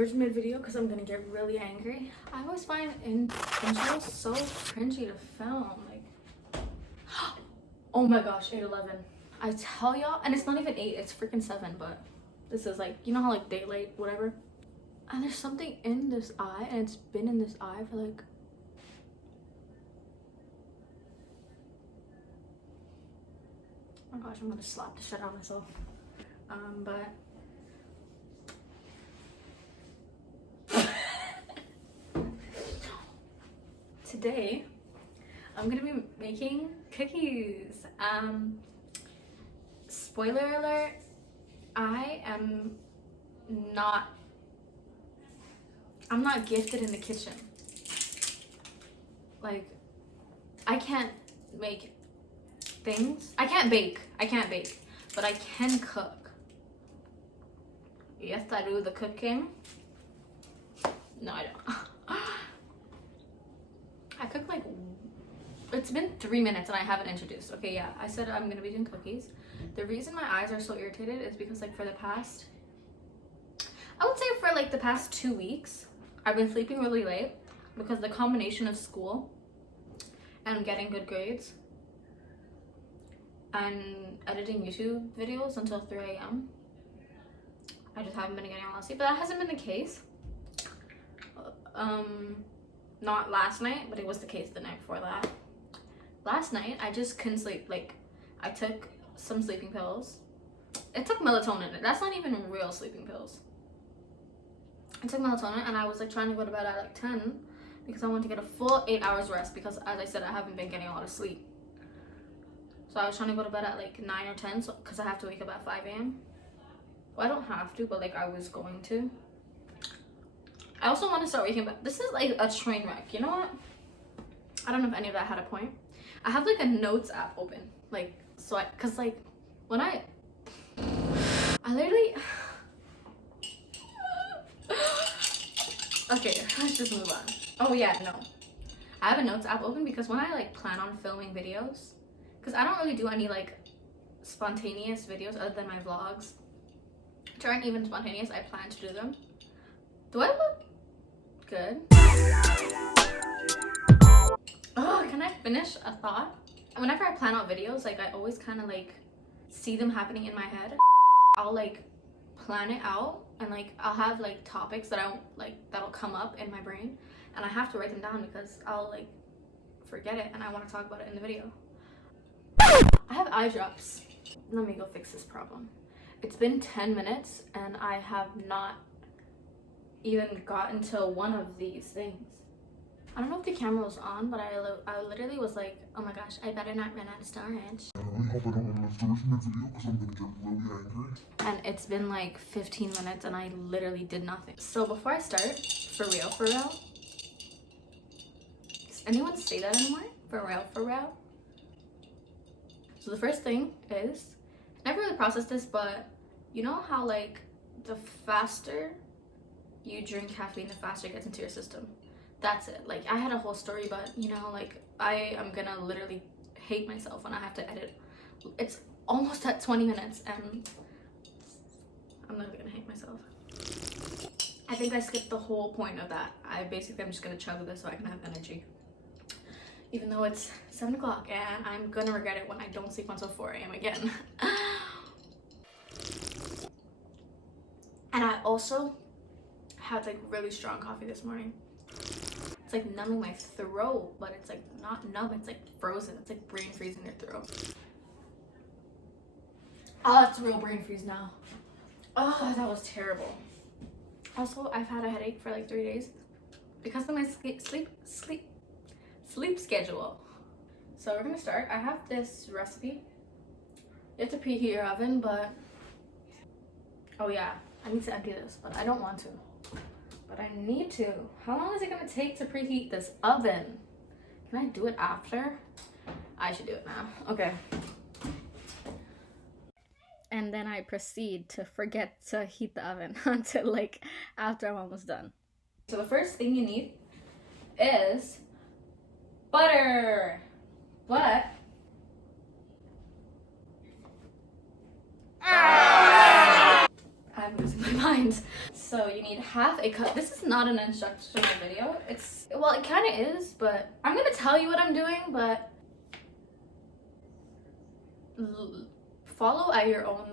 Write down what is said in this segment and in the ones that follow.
storage mid-video because I'm gonna get really angry. I always find intros so cringy to film. Like, oh my gosh, 8:11. I tell y'all, and it's not even 8, it's freaking 7, but this is like, you know how like daylight, whatever? And there's something in this eye, and it's been in this eye for like, oh my gosh, I'm gonna slap the shit out of myself. But today I'm gonna be making cookies. Spoiler alert, I'm not gifted in the kitchen. Like, I can't make things. I can't bake, but I can cook. Yes, I do the cooking. No, I don't. I cook like, it's been 3 minutes and I haven't introduced. Okay, yeah, I said I'm gonna be doing cookies. The reason my eyes are so irritated is because like for the past, I would say for like the past 2 weeks, I've been sleeping really late because the combination of school and getting good grades and editing YouTube videos until 3 a.m. I just haven't been getting a lot of sleep, but that hasn't been the case. Not last night, but it was the case the night before that. Last night, I just couldn't sleep. Like, I took some sleeping pills. It took melatonin. That's not even real sleeping pills. I took melatonin and I was like trying to go to bed at like 10 because I wanted to get a full 8 hours rest because, as I said, I haven't been getting a lot of sleep. So I was trying to go to bed at like 9 or 10 because I have to wake up at 5 a.m. Well, I don't have to, but like I was going to. I also want to start waking up. This is like a train wreck. You know what? I don't know if any of that had a point. I have like a notes app open. Like, so cause like when I literally, okay, let's just move on. Oh yeah, no. I have a notes app open because when I like plan on filming videos, cause I don't really do any like spontaneous videos other than my vlogs, which aren't even spontaneous. I plan to do them. Do I look good? Oh, can I finish a thought? Whenever I plan out videos, like I always kind of like see them happening in my head. I'll like plan it out and like I'll have like topics that that'll come up in my brain and I have to write them down because I'll like forget it and I want to talk about it in the video. I have eye drops. Let me go fix this problem. It's been 10 minutes and I have not even gotten to one of these things. I don't know if the camera was on, but I literally was like, oh my gosh, I better not run out of storage. I really hope I don't run out of storage in the video because I'm gonna get really angry. And it's been like 15 minutes and I literally did nothing. So before I start, for real, does anyone say that anymore? For real? So the first thing is, I never really processed this, but you know how like the faster you drink caffeine, the faster it gets into your system. That's it. Like I had a whole story, but you know, like I am gonna literally hate myself when I have to edit. It's almost at 20 minutes and I'm literally gonna hate myself. I think I skipped the whole point of that. I'm just gonna chug this so I can have energy. Even though it's 7 o'clock and I'm gonna regret it when I don't sleep until 4 a.m. again. And I also had like really strong coffee this morning. It's like numbing my throat, but it's like not numb, it's like frozen. It's like brain freeze in your throat. Oh, it's real brain freeze now. Oh, that was terrible. Also, I've had a headache for like 3 days because of my sleep schedule. So we're gonna start. I have this recipe. You have to preheat your oven, but oh yeah, I need to empty this, but I don't want to. But I need to. How long is it gonna take to preheat this oven? Can I do it after? I should do it now. Okay. And then I proceed to forget to heat the oven until like after I'm almost done. So the first thing you need is butter. But I'm losing my mind. mind. So you need half a cup. This is not an instructional video. Well, it kind of is, but I'm gonna tell you what I'm doing, but follow at your own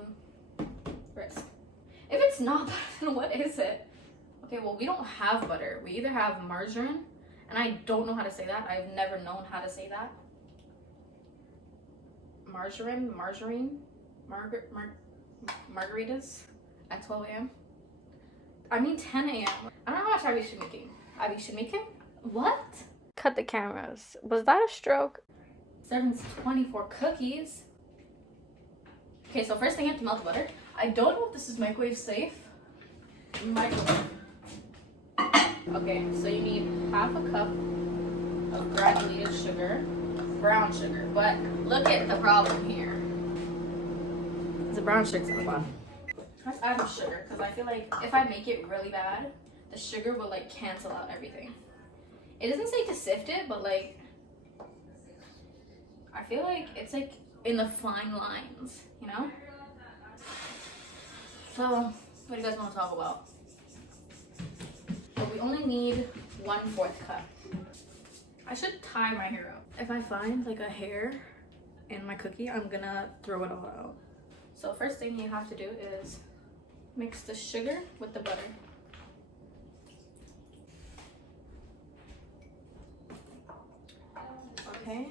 risk. If it's not butter, then what is it? Okay, well, we don't have butter. We either have margarine, and I don't know how to say that. I've never known how to say that. Margarine, margaritas at 12 a.m. I mean 10 a.m. I don't know how much Abby should making. Abby should making? What? Cut the cameras. Was that a stroke? Serves 24 cookies. Okay, so first thing you have to melt the butter. I don't know if this is microwave safe. Microwave. Okay, so you need half a cup of granulated sugar, brown sugar. But look at the problem here. The brown sugar's at the bottom. Let's add some sugar because I feel like if I make it really bad, the sugar will like cancel out everything. It doesn't say to sift it, but like I feel like it's like in the fine lines, you know? So, what do you guys want to talk about? But we only need 1/4 cup. I should tie my hair up. If I find like a hair in my cookie, I'm gonna throw it all out. So first thing you have to do is mix the sugar with the butter. Okay.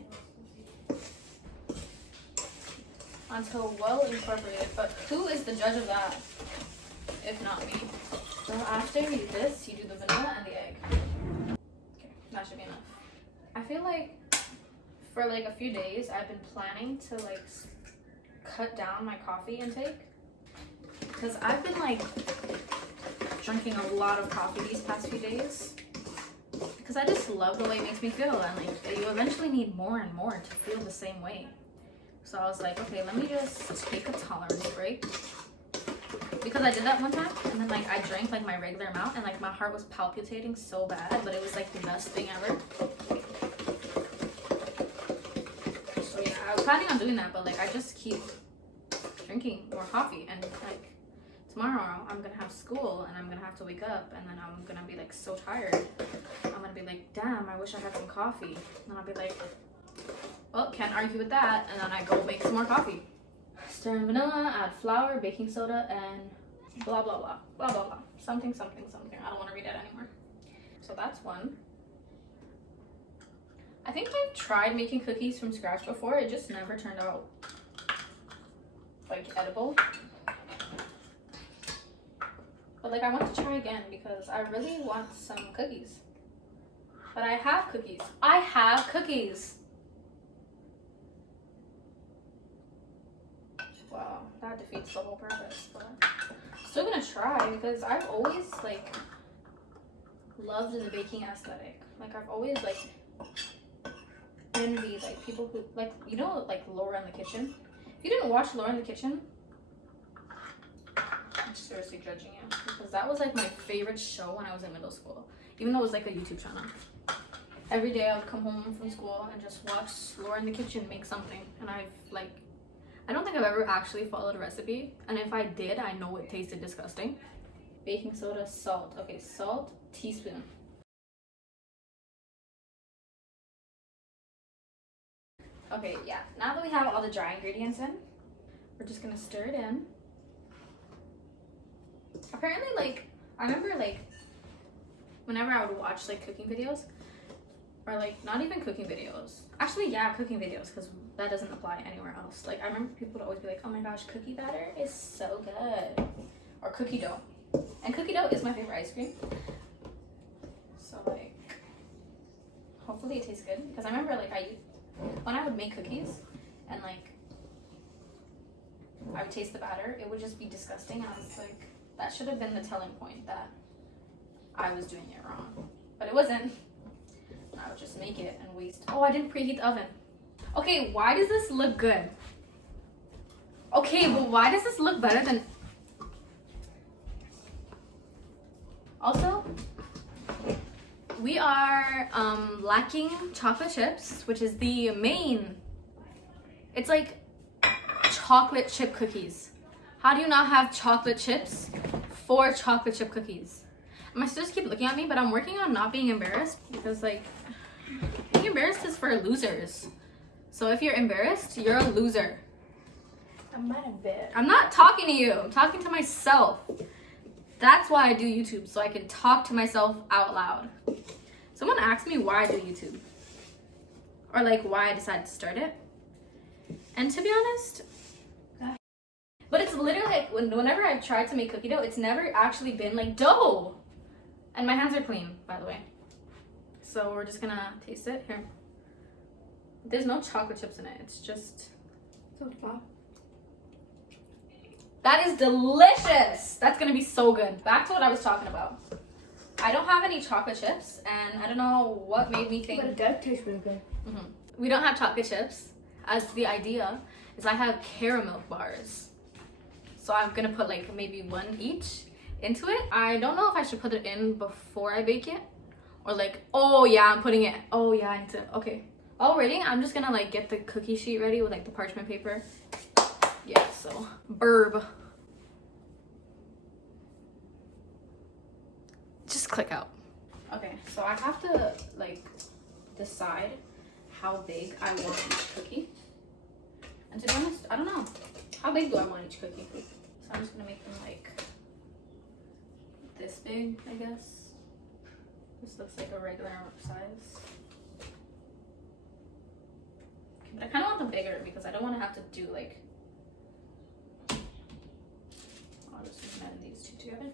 Until well incorporated. But who is the judge of that? If not me. So after you do this, you do the vanilla and the egg. Okay, that should be enough. I feel like for like a few days, I've been planning to like cut down my coffee intake. Because I've been like drinking a lot of coffee these past few days. Because I just love the way it makes me feel. And like you eventually need more and more to feel the same way. So I was like, okay, let me just take a tolerance break. Because I did that one time and then like I drank like my regular amount and like my heart was palpitating so bad, but it was like the best thing ever. So yeah, I was planning on doing that, but like I just keep drinking more coffee and like tomorrow I'm gonna have school and I'm gonna have to wake up and then I'm gonna be like so tired. I'm gonna be like, damn, I wish I had some coffee. And then I'll be like, well, can't argue with that. And then I go make some more coffee. Stir in vanilla, add flour, baking soda, and blah, blah, blah, blah, blah, blah. Something, something, something. I don't want to read it anymore. So that's one. I think I've tried making cookies from scratch before. It just never turned out like edible. But like I want to try again because I really want some cookies. But I have cookies. I have cookies. Wow, that defeats the whole purpose, but still gonna try because I've always like loved the baking aesthetic. Like I've always like envied like people who like, you know, like Laura in the Kitchen. If you didn't watch Laura in the Kitchen, I'm seriously judging you because that was like my favorite show when I was in middle school, even though it was like a YouTube channel. Every day I would come home from school and just watch Laura in the Kitchen make something, and I don't think I've ever actually followed a recipe, and if I did, I know it tasted disgusting. Baking soda, salt. Okay, salt, teaspoon. Okay, yeah. Now that we have all the dry ingredients in, we're just gonna stir it in. Apparently, like, I remember, like, whenever I would watch, like, cooking videos, or, like, not even cooking videos. Actually, yeah, cooking videos, because that doesn't apply anywhere else. Like, I remember people would always be like, oh my gosh, cookie batter is so good. Or cookie dough. And cookie dough is my favorite ice cream. So, like, hopefully it tastes good. Because I remember, like, when I would make cookies, and, like, I would taste the batter, it would just be disgusting. And I was like, that should have been the telling point that I was doing it wrong. But it wasn't. I would just make it and waste. Oh, I didn't preheat the oven. Okay, why does this look good? Okay, but why does this look better than... Also, we are lacking chocolate chips, which is the main... It's like chocolate chip cookies. How do you not have chocolate chips 4 chocolate chip cookies. My sisters keep looking at me, but I'm working on not being embarrassed because like being embarrassed is for losers. So if you're embarrassed, you're a loser. I'm not in bed. I'm not talking to you. I'm talking to myself. That's why I do YouTube, so I can talk to myself out loud. Someone asked me why I do YouTube. Or like why I decided to start it. And to be honest, but it's literally like whenever I've tried to make cookie dough, it's never actually been like dough. And my hands are clean, by the way. So we're just gonna taste it. Here. There's no chocolate chips in it. It's just... So far. That is delicious. That's gonna be so good. Back to what I was talking about. I don't have any chocolate chips, and I don't know what made me think... But it does taste really good. We don't have chocolate chips. As the idea is I have caramel bars. So I'm gonna put like maybe 1 each into it. I don't know if I should put it in before I bake it. Or like, oh yeah, I'm putting it. Oh yeah, I need to, okay. Already, I'm just gonna like get the cookie sheet ready with like the parchment paper. Yeah, so, burb. Just click out. Okay, so I have to like decide how big I want each cookie. And to be honest, I don't know. How big do I want each cookie? So I'm just gonna make them like this big, I guess. This looks like a regular size. Okay, but I kind of want them bigger because I don't want to have to do like... I'll just blend these two together.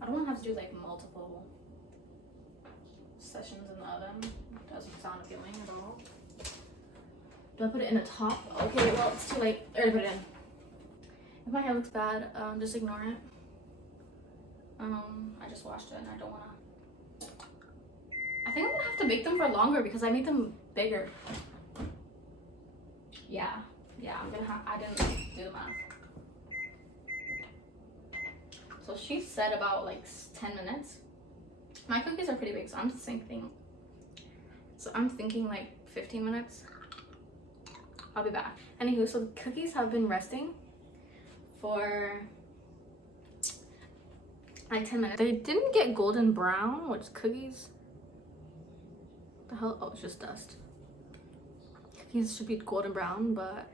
I don't want to have to do like multiple sessions in the oven. It doesn't sound appealing at all. Do I put it in the top? Okay, well, it's too late. I already put it in. If my hair looks bad, just ignore it. I just washed it and I don't want to... I think I'm going to have to bake them for longer because I made them bigger. Yeah, I'm going to have... I didn't do the math. So she said about like 10 minutes. My cookies are pretty big, so I'm thinking... I'm thinking like 15 minutes. I'll be back. Anywho, so the cookies have been resting for like 10 minutes. They didn't get golden brown, which cookies? What the hell? Oh, it's just dust. Cookies should be golden brown, but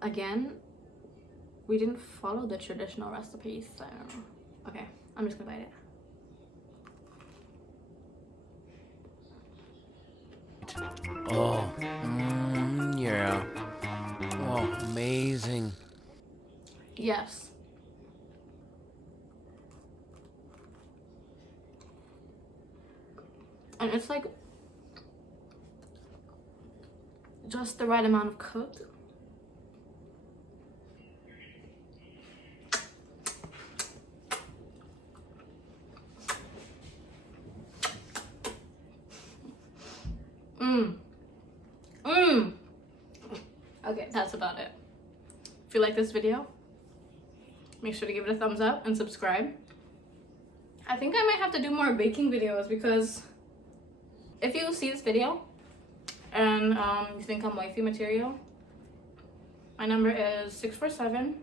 again, we didn't follow the traditional recipes, so okay, I'm just gonna bite it. Oh, yeah. Oh, amazing. Yes. And it's like just the right amount of cooked. Okay, that's about it. If you like this video, make sure to give it a thumbs up and subscribe. I think I might have to do more baking videos because if you see this video and you think I'm wifey material, my number is 647